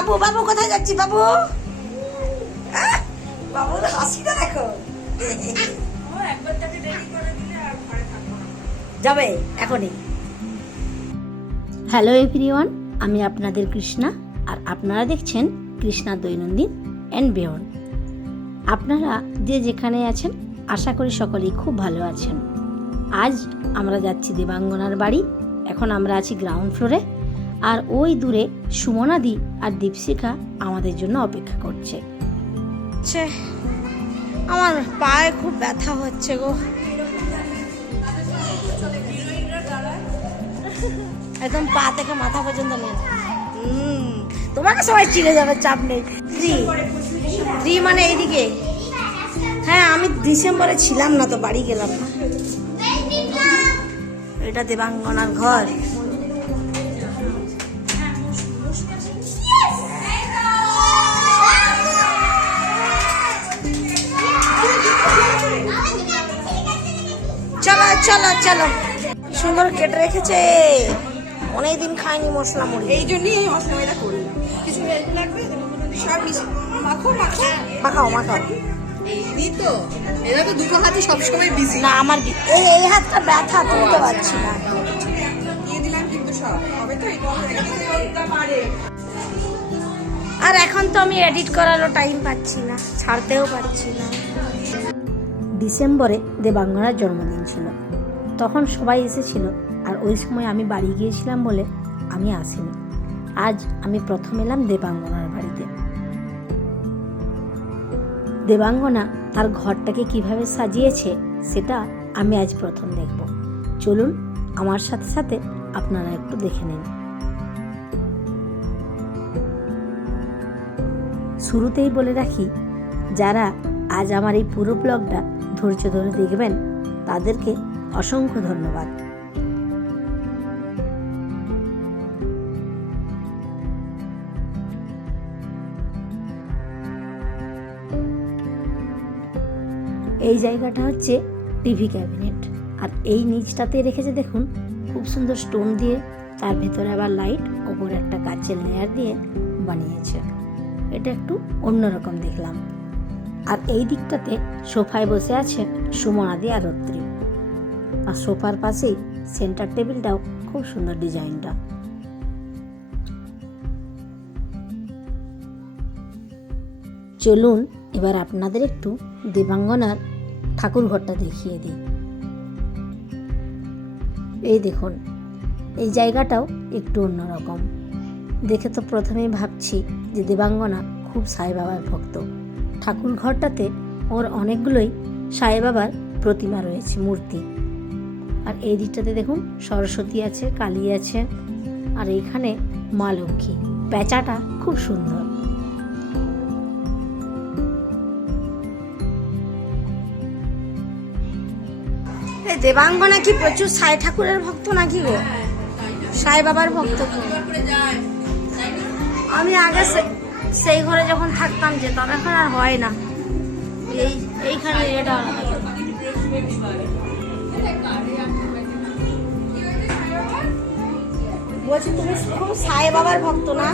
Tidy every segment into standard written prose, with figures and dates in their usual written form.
বাবু বাবু কোথায় যাচ্ছি বাবু? বাবুর হাসিটা দেখো। যাবে এখনই। হ্যালো এভরিওয়ান, আমি আপনাদের কৃষ্ণা, আর আপনারা দেখছেন কৃষ্ণা দৈনন্দিন অ্যান্ড বিয়ন্ড। আপনারা যে যেখানে আছেন আশা করি সকলেই খুব ভালো আছেন। আজ আমরা যাচ্ছি দেবাঙ্গনার বাড়ি। এখন আমরা আছি গ্রাউন্ড ফ্লোরে, আর ওই দূরে সুমনাদি আর দীপশিখা আমাদের জন্য অপেক্ষা করছে। আমার পায়ে খুব ব্যথা হচ্ছে গো, একদম পা থেকে মাথা পর্যন্ত নেই। তোমাকে সবাই চিনে যাবে, চাপ নেই। 3 মানে এইদিকে। হ্যাঁ, আমি ডিসেম্বরে ছিলাম না তো, বাড়ি গেলাম না। এটা দেবাঙ্গনার ঘর। চলো চলো চলো, সুন্দর কেটে রেখেছে। অনেকদিন খাইনি মশলা মুড়ি, এই জন্যই এই মশলা মুড়িটা করি। কিছু হেল্প লাগবে সব মাখো মাখো মাখাও মাখাও। এই তো এরা তো দুটো হাতে সবসময় বিজি। না, আমার এই হাতটা ব্যথা, তুলতে পারছি না। দিয়ে দিলাম কিন্তু সব হবে তো। পারে আর এখন তো আমি এডিট করারও টাইম পাচ্ছি না, ছাড়তেও পারছি না। ডিসেম্বরে দেবাঙ্গনার জন্মদিন ছিল, তখন সবাই এসেছিল, আর ওই সময় আমি বাড়ি গিয়েছিলাম বলে আমি আসিনি। আজ আমি প্রথম এলাম দেবাঙ্গনার বাড়িতে। দেবাঙ্গনা তার ঘরটাকে কিভাবে সাজিয়েছে সেটা আমি আজ প্রথম দেখব। চলুন আমার সাথে সাথে আপনারা একটু দেখে নিন। শুরুতেই বলে রাখি, যারা আজ আমার এই পুরো ব্লগটা ধৈর্য ধরে দেখবেন তাদেরকে অসংখ্য ধন্যবাদ। এই জায়গাটা হচ্ছে টিভি ক্যাবিনেট, আর এই নিচটাতে রেখেছে দেখুন খুব সুন্দর স্টোন দিয়ে, তার ভেতরে আবার লাইট, ওপরে একটা কাচের লেয়ার দিয়ে বানিয়েছে। এটা একটু অন্যরকম দেখলাম। আর এই দিকটাতে সোফায় বসে আছে সুমনাদি আর রত্রি, আর সোফার পাশেই সেন্টার টেবিলটাও খুব সুন্দর ডিজাইনটা। চলুন এবার আপনাদের একটু দেবাঙ্গনার ঠাকুর ঘরটা দেখিয়ে দিই। এই দেখুন, এই জায়গাটাও একটু অন্যরকম। দেখে তো প্রথমেই ভাবছি যে দেবাঙ্গনা খুব সাই বাবার ভক্ত। ঠাকুর ঘরটাতে ওর অনেকগুলোই সাই বাবার প্রতিমা রয়েছে, মূর্তি। আর এই দিকটাতে দেখুন সরস্বতী আছে, কালী আছে, আর এইখানে মা লক্ষ্মী। প্যাঁচাটা খুব সুন্দর। দেবাঙ্গনা কি প্রচুর সাই ঠাকুরের ভক্ত নাকি গো? সাই বাবার ভক্ত। আমি আগে সেই ঘরে যখন থাকতাম যেতাম, এখন আর হয় না। এইখানে এটা বলছি, তুমি খুব সাই বাবার ভক্ত না?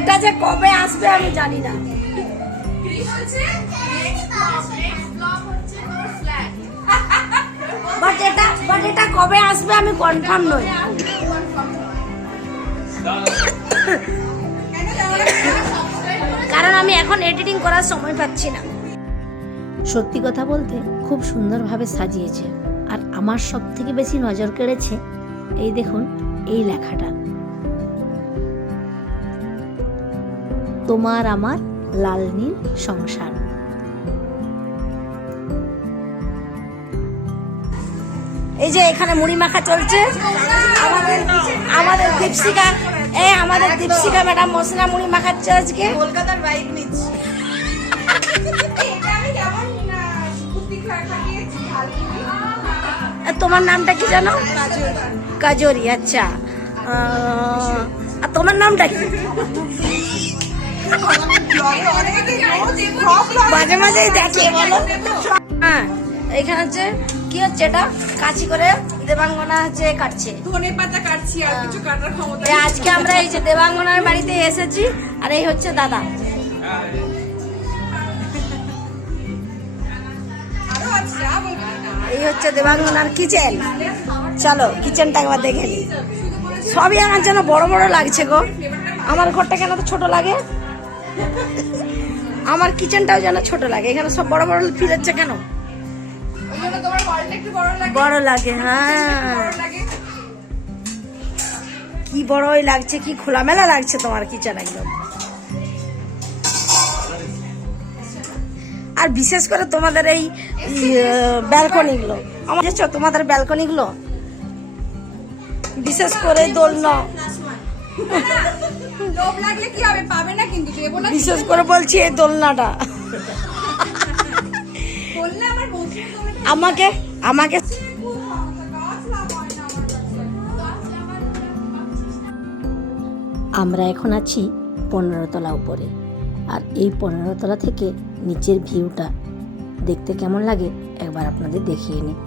এটা যে কবে আসবে আমি জানি না। বাট এটা কবে আসবে আমি কনফার্ম নই। কারণ আমি এখন এডিটিং করার সময় পাচ্ছি না। সত্যি কথা বলতে খুব সুন্দরভাবে সাজিয়েছে। আর আমার সব থেকে বেশি নজর কেড়েছে এই দেখুন এই লেখাটা, তোমার আমার লাল নীল সংসার। এই যে এখানে মুড়ি মাখা চলছে। আমাদের দীপশিখা, আমাদের দীপশিখা ম্যাডাম মশলা মুড়ি মাখাচ্ছে আজকে। কলকাতার বাইক নিচ্ছি। তোমার নামটা কি জানো? কাজরি। আচ্ছা, আর তোমার নামটা কি? মাঝে মাঝেই দেখে বলো। হ্যাঁ এইখানে হচ্ছে কি হচ্ছে, এটা কাঁচি করে দেবাঙ্গনা হচ্ছে কাটছে। ধনে পাতা কাটছি, আর কিছু কাটার ক্ষমতা এই আজকে আমরা এই যে দেবাঙ্গনার বাড়িতে এসেছি, আর এই হচ্ছে দাদা। আরো আছে, যাবো। এই হচ্ছে দেবাঙ্গনার কিচেন। চলো কিচেনটা একবার দেখে নি। সবই আমার যেন বড় বড় লাগছে গো। আমার ঘরটা কেন তো ছোট লাগে? আমার কিচেনটাও যেন ছোট লাগে। এখানে সব বড় বড় ফিল হচ্ছে কেন? ওই জন্য তোমার হলটা একটু বড় লাগে। বড় লাগে, হ্যাঁ। বড় লাগে। কি বড়ই লাগছে, কি খোলামেলা লাগছে তোমার কিচেন একদম। আর বিশেষ করে তোমাদের এই ব্যালকনি গুলো, আমার তোমাদের ব্যালকনি গুলো বিশেষ করে দোলনা, লোভ লাগলে কি হবে, পাবে না কিন্তু, দেবো না। বিশেষ করে বলছি এই দোলনাটা বললে আমার বন্ধু তুমি আমাকে আমাকে গাছ লাগায় না আমার। আমরা এখন আছি 15 তলা উপরে, আর এই 15 তলা থেকে নিচের ভিউটা দেখতে কেমন লাগে একবার আপনাদের দেখিয়ে নিই।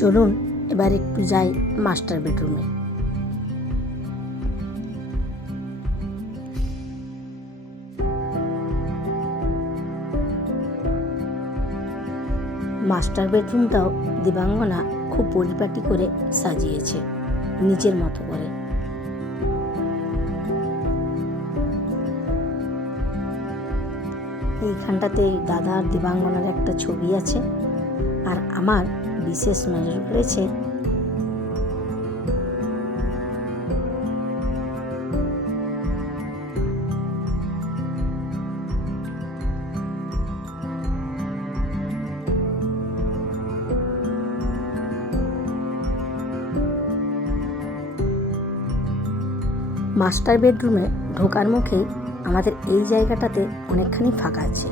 চলুন এবার একটু যাই মাস্টার বেডরুমে। মাস্টার বেডরুমটাও দেবাঙ্গনা খুব পরিপাটি করে সাজিয়েছে নিজের মতো করে। এইখানটাতে দাদা আর দেবাঙ্গনার একটা ছবি আছে, আর আমার বিশেষ নজর পড়েছে মাস্টার বেডরুমে ঢোকার মুখেই আমাদের এই জায়গাটাতে অনেকখানি ফাঁকা আছে,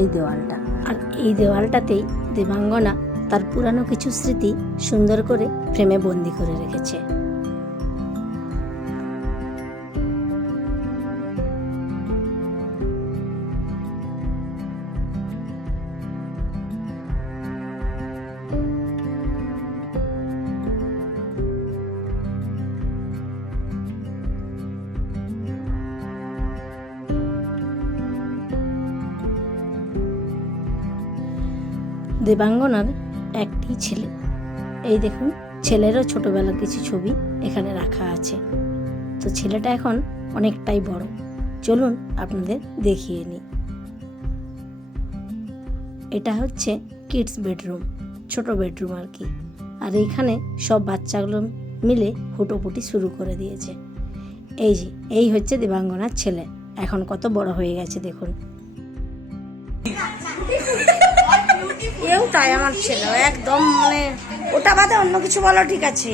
এই দেওয়ালটা। আর এই দেওয়ালটাতেই দেবাঙ্গনা তার পুরানো কিছু স্মৃতি সুন্দর করে ফ্রেমে বন্দি করে রেখেছে। দেবাঙ্গনার একটি ছেলে, এই দেখুন ছেলেরও ছোটবেলার কিছু ছবি এখানে রাখা আছে। তো ছেলেটা এখন অনেকটাই বড়, চলুন আপনাদের দেখিয়ে নিই। এটা হচ্ছে কিডস বেডরুম, ছোট বেডরুম আর কি। আর এইখানে সব বাচ্চাগুলো মিলে হুটোপুটি শুরু করে দিয়েছে। এই যে এই হচ্ছে দেবাঙ্গনার ছেলে, এখন কত বড় হয়ে গেছে দেখুন। এও তাই আমার ছেলে একদম, মানে ওটা বাদে অন্য কিছু বলো ঠিক আছে।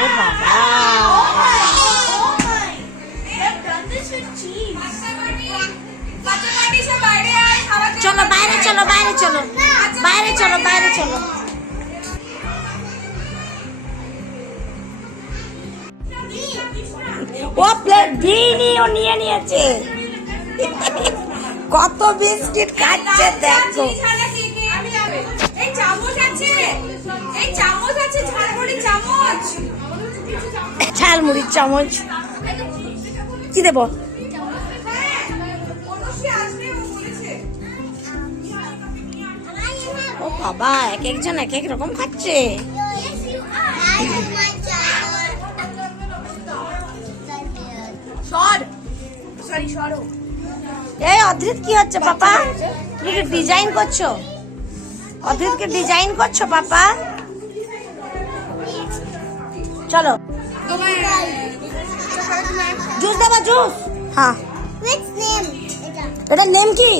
ও বাবা, চলো বাইরে চলো, বাইরে চলো, বাইরে চলো, বাইরে চলো। ও প্লেট দিনই ও নিয়ে নিয়েছে। কত বিস্কিট খাচ্ছে দেখো। এই চামচ আছে, এই চামচ আছে, ঝালমুড়ির চামচ। ঝালমুড়ির চামচ কি দেবো? ও বাবা, এক একজন এক এক রকম খাচ্ছে। এই অদ্রিত কি হচ্ছে পাপা? তুমি কি ডিজাইন করছো? অদ্রিতকে ডিজাইন করছো পাপা? চলো জুস দেবা, জুস হ্যাঁ, Which name? এটা নেম কি?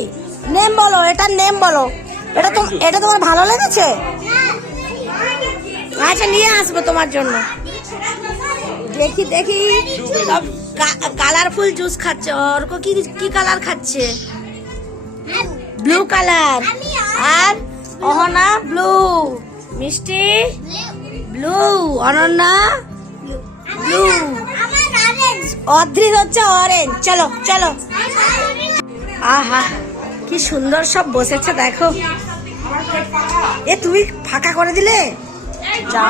নেম বলো, এটার নেম বলো। এটা তোমার ভালো লেগেছে? আচ্ছা, নিয়ে আসবো তোমার জন্য। দেখি দেখি, সব কালারফুল জুস খাচ্ছে। অর্ক কি কি কালার খাচ্ছে? Blue colour. আর Ahana blue, Mishti blue, Ananya blue, Adrit হচ্ছে অরেঞ্জ। চলো চলো। আহা, কি সুন্দর সব বসেছে দেখো। এ তুমি ফাঁকা করে দিলে? যা,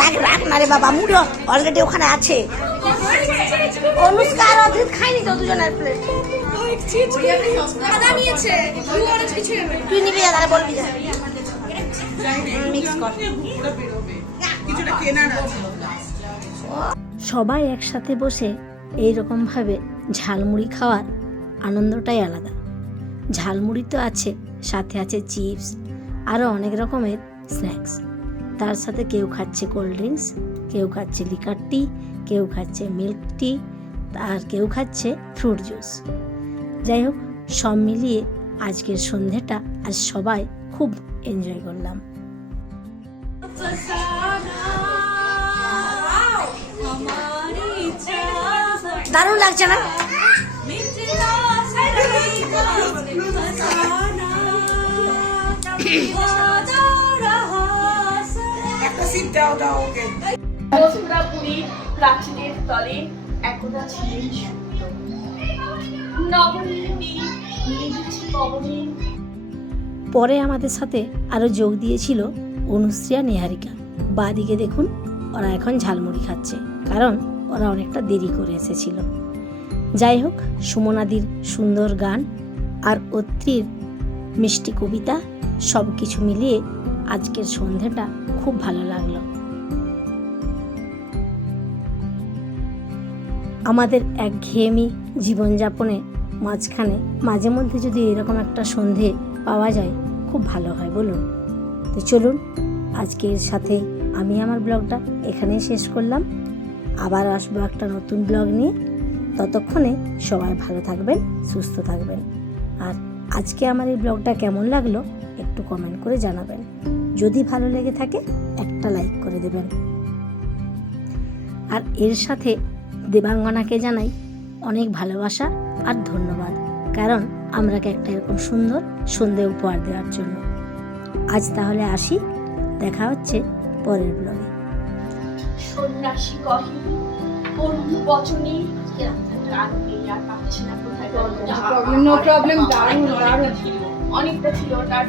রাখ রাখ না রে বাবা, মুড়ো অলরেডি ওখানে আছে। অনুষ্কা আর অদ্রিত খাইনি তো দুজনের প্লেট। তুই নিবি না, তাহলে বলবি না। মিক্স কর। সবাই একসাথে বসে এইরকম ভাবে ঝালমুড়ি খাওয়ার আনন্দটাই আলাদা। ঝালমুড়ি তো আছে, সাথে আছে চিপস, আরও অনেক রকমের স্ন্যাক্স। তার সাথে কেউ খাচ্ছে কোল্ড ড্রিঙ্কস, কেউ খাচ্ছে লিকার টি, কেউ খাচ্ছে মিল্ক টি, আর কেউ খাচ্ছে ফ্রুট জুস। যাই হোক, সব মিলিয়ে আজকের সন্ধেটা আজ সবাই খুব এনজয় করলাম। দারুণ লাগছে না? মথুরাপুরী প্রাচীনের তলে একদা ছিলেন সুপ্ত। নগরীর নীল নিভৃত পবনে। পরে আমাদের সাথে আরও যোগ দিয়েছিল অনুশ্রী আর নিহারিকা। বাদিকে দেখুন, ওরা এখন ঝালমুড়ি খাচ্ছে, কারণ ওরা অনেকটা দেরি করে এসেছিল। যাই হোক, সুমনাদির সুন্দর গান আর অত্রির মিষ্টি কবিতা সব কিছু মিলিয়ে আজকের সন্ধেটা খুব ভালো লাগলো। আমাদের একঘেয়েমি জীবনযাপনে মাঝখানে মাঝে মধ্যে যদি এরকম একটা সন্ধে পাওয়া যায়, খুব ভালো হয় বলুন। তো চলুন, আজকের সাথে আমি আমার ব্লগটা এখানেই শেষ করলাম। আবার আসবো একটা নতুন ব্লগ নিয়ে। ততক্ষণে সবাই ভালো থাকবেন, সুস্থ থাকবেন। আর আজকে আমার এই ব্লগটা কেমন লাগলো একটু কমেন্ট করে জানাবেন। যদি ভালো লেগে থাকে একটা লাইক করে দেবেন। আর এর সাথে দেবাঙ্গনাকে জানাই অনেক ভালোবাসা আর ধন্যবাদ, কারণ আমরাকে একটা এরকম সুন্দর সন্ধে উপহার দেওয়ার জন্য। আজ তাহলে আসি, দেখা হচ্ছে পরের ব্লগে। সন্ন্যাসী কহে করুণ বচনে গান পেয়ে আর পাচ্ছি না কোথায়। No problem, দারুণ দারুণ। অনেকটা ছিল তার